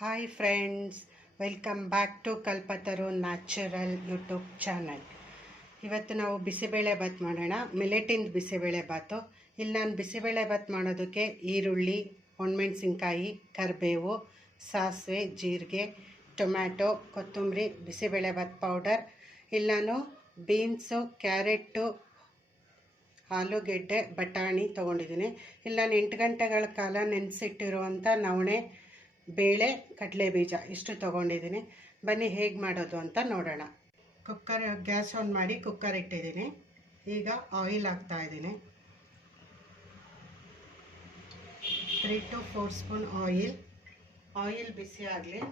Hi friends, welcome back to Kalpataru natural YouTube channel. ಇವತ್ತು ನಾವು ಬಿಸಿಬೇಳೆ ಬಾತ್ ಮಾಡೋಣ. ಮಿಲೆಟಿಂದ ಬಿಸಿಬೇಳೆ ಬಾತು. ಇಲ್ಲಿ ನಾನು ಬಿಸಿಬೇಳೆ ಬಾತ್ ಮಾಡೋದಕ್ಕೆ ಈರುಳ್ಳಿ, ಒಣಮೆಣಸಿನ್ಕಾಯಿ, ಕರಿಬೇವು, ಸಾಸಿವೆ, ಜೀರಿಗೆ, ಟೊಮ್ಯಾಟೊ, ಕೊತ್ತಂಬರಿ, ಬಿಸಿಬೇಳೆ ಬಾತ್ ಪೌಡರ್, ಇಲ್ಲಿ ನಾನು ಬೀನ್ಸು, ಕ್ಯಾರೆಟು, ಆಲೂಗೆಡ್ಡೆ, ಬಟಾಣಿ ತೊಗೊಂಡಿದ್ದೀನಿ. ಇಲ್ಲಿ ನಾನು 8 ಗಂಟೆಗಳ ಕಾಲ ನೆನೆಸಿಟ್ಟಿರುವಂಥ ನವಣೆ, ಬೇಳೆ, ಕಡಲೆ ಬೀಜ ಇಷ್ಟು ತೊಗೊಂಡಿದ್ದೀನಿ. ಬನ್ನಿ ಹೇಗೆ ಮಾಡೋದು ಅಂತ ನೋಡೋಣ. ಗ್ಯಾಸ್ ಆನ್ ಮಾಡಿ ಕುಕ್ಕರ್ ಇಟ್ಟಿದ್ದೀನಿ. ಈಗ ಆಯಿಲ್ ಹಾಕ್ತಾಯಿದ್ದೀನಿ. 3 to 4 ಸ್ಪೂನ್ ಆಯಿಲ್ ಬಿಸಿ ಆಗಲಿ.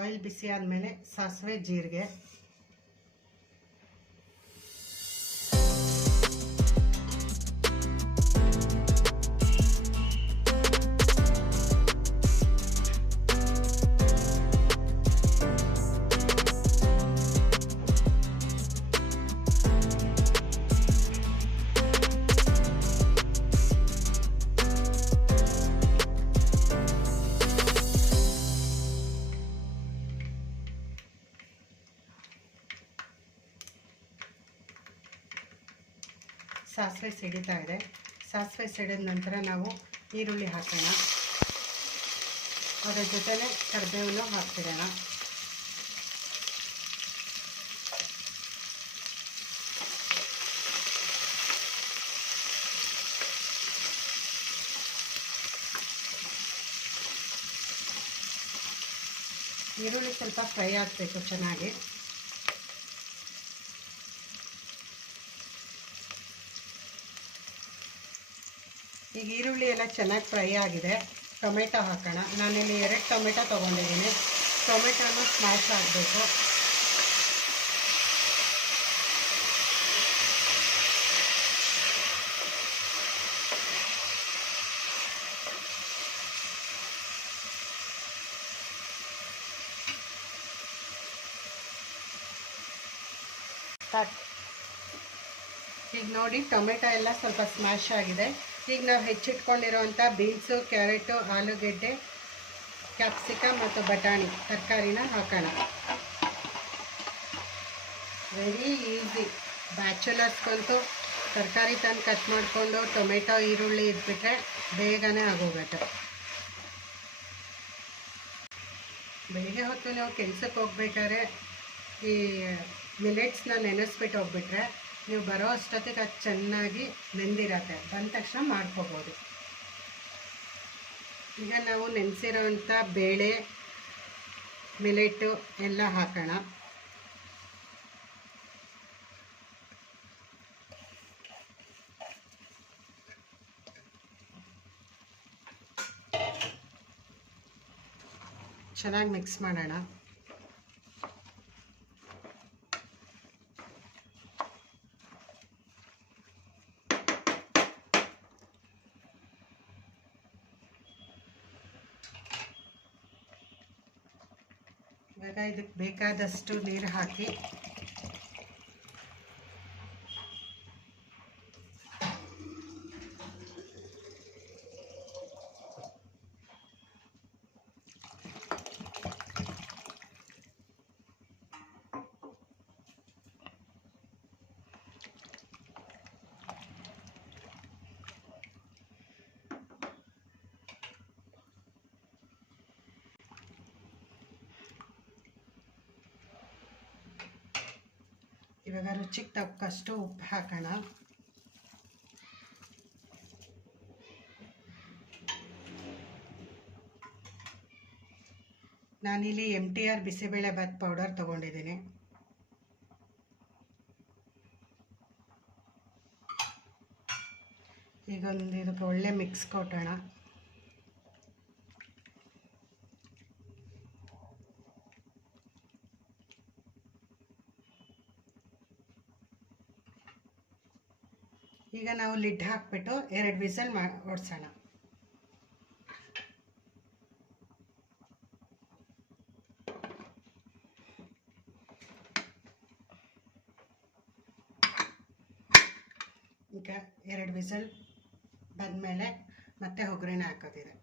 ಆಯಿಲ್ ಬಿಸಿ ಆದಮೇಲೆ ಸಾಸಿವೆ, ಜೀರಿಗೆ, ಸಾಸಿವೆ ಸಿಡಿತಾ ಇದೆ. ಸಾಸಿವೆ ಸಿಡಿದ ನಂತರ ನಾವು ಈರುಳ್ಳಿ ಹಾಕೋಣ. ಅದರ ಜೊತೆಲೆ ಕರಿಬೇವನ್ನು ಹಾಕ್ತಿರೋಣ. ಈರುಳ್ಳಿ ಸ್ವಲ್ಪ ಫ್ರೈ ಆಗಬೇಕು ಚೆನ್ನಾಗಿ. ಈಗ ಈರುಳ್ಳಿ ಎಲ್ಲ ಚೆನ್ನಾಗಿ ಫ್ರೈ ಆಗಿದೆ. ಟೊಮೆಟೊ ಹಾಕೋಣ. ನಾನಿಲ್ಲಿ 2 ಟೊಮೆಟೊ ತೊಗೊಂಡಿದ್ದೀನಿ. ಟೊಮೆಟೊನು ಸ್ಮ್ಯಾಶ್ ಆಗಬೇಕು. ಈಗ ನೋಡಿ ಟೊಮೆಟೊ ಎಲ್ಲ ಸ್ವಲ್ಪ ಸ್ಮ್ಯಾಶ್ ಆಗಿದೆ. ಈಗ ನಾವು ಹೆಚ್ಚಿಟ್ಕೊಂಡಿರೋವಂಥ ಬೀನ್ಸು, ಕ್ಯಾರೆಟು, ಆಲೂಗೆಡ್ಡೆ, ಕ್ಯಾಪ್ಸಿಕಮ್ ಮತ್ತು ಬಟಾಣಿ ತರಕಾರಿನ ಹಾಕೋಣ. Very easy. ಬ್ಯಾಚುಲರ್ಸ್ಗಂತೂ ತರಕಾರಿ ತಂದು ಕಟ್ ಮಾಡಿಕೊಂಡು ಟೊಮೆಟೊ, ಈರುಳ್ಳಿ ಇದ್ಬಿಟ್ರೆ ಬೇಗನೆ ಆಗೋಗುತ್ತೆ. ಬೆಳಿಗ್ಗೆ ಹೊತ್ತು ನಾವು ಕೆಲ್ಸಕ್ಕೆ ಹೋಗ್ಬೇಕಾದ್ರೆ ಈ ಮಿಲೆಟ್ಸ್ನ ನೆನೆಸ್ಬಿಟ್ಟು ಹೋಗ್ಬಿಟ್ರೆ ನೀವು ಬರೋ ಅಷ್ಟೊತ್ತಿಗೆ ಅದು ಚೆನ್ನಾಗಿ ನೆಂದಿರತ್ತೆ. ಬಂದ ತಕ್ಷಣ ಮಾಡ್ಕೋಬೋದು. ಈಗ ನಾವು ನೆನೆಸಿರೋವಂಥ ಬೇಳೆ, ಮಿಲೆಟು ಎಲ್ಲ ಹಾಕೋಣ. ಚೆನ್ನಾಗಿ ಮಿಕ್ಸ್ ಮಾಡೋಣ. ಇವಾಗ ಇದಕ್ಕೆ ಬೇಕಾದಷ್ಟು ನೀರು ಹಾಕಿ ಇವಾಗ ರುಚಿಗೆ ತಕ್ಕಷ್ಟು ಉಪ್ಪು ಹಾಕೋಣ. ನಾನಿಲ್ಲಿ MTR ಬಿಸಿಬೇಳೆ ಬಾತ್ ಪೌಡರ್ ತೊಗೊಂಡಿದ್ದೀನಿ. ಈಗ ಇದಕ್ಕೆ ಒಳ್ಳೆ ಮಿಕ್ಸ್ ಕೊಟ್ಟೋಣ. ಈಗ ನಾವು ಲಿಡ್ ಹಾಕಿಬಿಟ್ಟು 2 ವಿಸಲ್ ಓಡಿಸೋಣ. ಈಗ 2 ವಿಸಲ್ ಬಂದಮೇಲೆ ಮತ್ತೆ ಒಗ್ಗರಣೆ ಹಾಕೋದಿದೆ.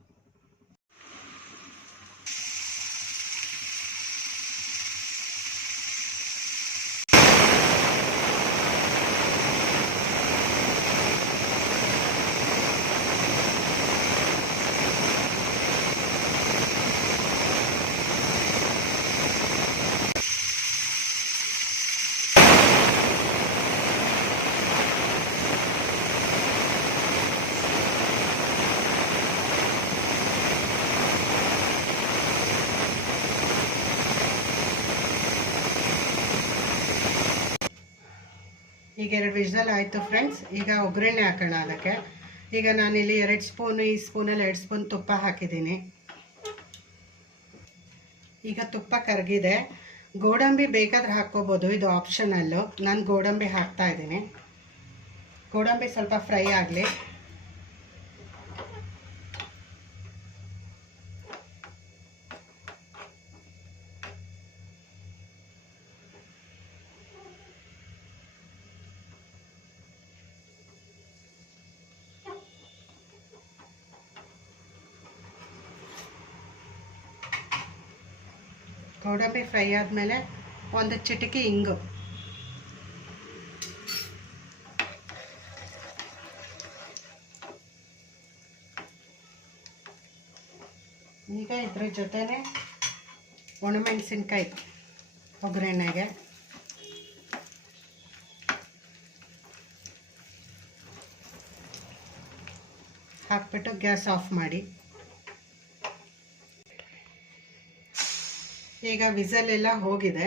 ಈಗ 2 ವಿಸಲ್ ಆಯಿತು ಫ್ರೆಂಡ್ಸ್. ಈಗ ಒಗ್ಗರಣೆ ಹಾಕೋಣ ಅದಕ್ಕೆ. ಈಗ ನಾನಿಲ್ಲಿ 2 ಸ್ಪೂನು, ಈ ಸ್ಪೂನಲ್ಲಿ 2 ಸ್ಪೂನ್ ತುಪ್ಪ ಹಾಕಿದ್ದೀನಿ. ಈಗ ತುಪ್ಪ ಕರಗಿದೆ. ಗೋಡಂಬಿ ಬೇಕಾದ್ರೆ ಹಾಕ್ಕೋಬೋದು, ಇದು ಆಪ್ಷನಲ್ಲು. ನಾನು ಗೋಡಂಬಿ ಹಾಕ್ತಾ ಇದ್ದೀನಿ. ಗೋಡಂಬಿ ಸ್ವಲ್ಪ ಫ್ರೈ ಆಗಲಿ. ಗೋಡಂಬಿ ಫ್ರೈ ಆದಮೇಲೆ 1 ಚಿಟಿಕೆ ಇಂಗು, ಈಗ ಇದ್ರ ಜೊತೆನೆ ಒಣಮೆಣಸಿನ್ಕಾಯಿ ಒಗ್ಗರಣೆಗೆ ಹಾಕ್ಬಿಟ್ಟು ಗ್ಯಾಸ್ ಆಫ್ ಮಾಡಿ. ಈಗ ವಿಸಲ್ ಎಲ್ಲ ಹೋಗಿದೆ.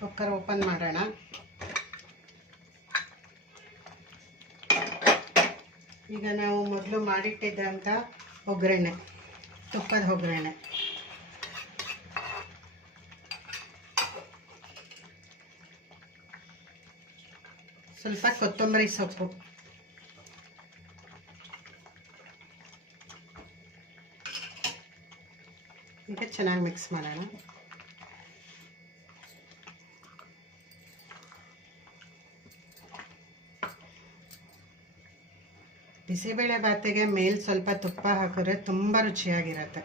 ಕುಕ್ಕರ್ ಓಪನ್ ಮಾಡೋಣ. ಈಗ ನಾವು ಮೊದಲು ಮಾಡಿಟ್ಟಿದ್ದಂಥ ಒಗ್ಗರಣೆ, ತುಪ್ಪದ ಒಗ್ಗರಣೆ, ಸ್ವಲ್ಪ ಕೊತ್ತಂಬರಿ ಸೊಪ್ಪು, ಈಗ ಚೆನ್ನಾಗಿ ಮಿಕ್ಸ್ ಮಾಡೋಣ. ಬಿಸಿಬೇಳೆ ಬಾತಿಗೆ ಮೇಲೆ ಸ್ವಲ್ಪ ತುಪ್ಪ ಹಾಕಿದ್ರೆ ತುಂಬ ರುಚಿಯಾಗಿರುತ್ತೆ.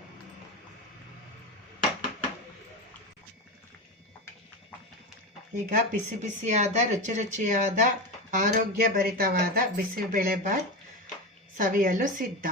ಈಗ ಬಿಸಿ ಬಿಸಿಯಾದ ರುಚಿಯಾದ ಆರೋಗ್ಯ ಭರಿತವಾದ ಬಿಸಿಬೇಳೆ ಬಾತ್ ಸವಿಯಲು ಸಿದ್ಧ.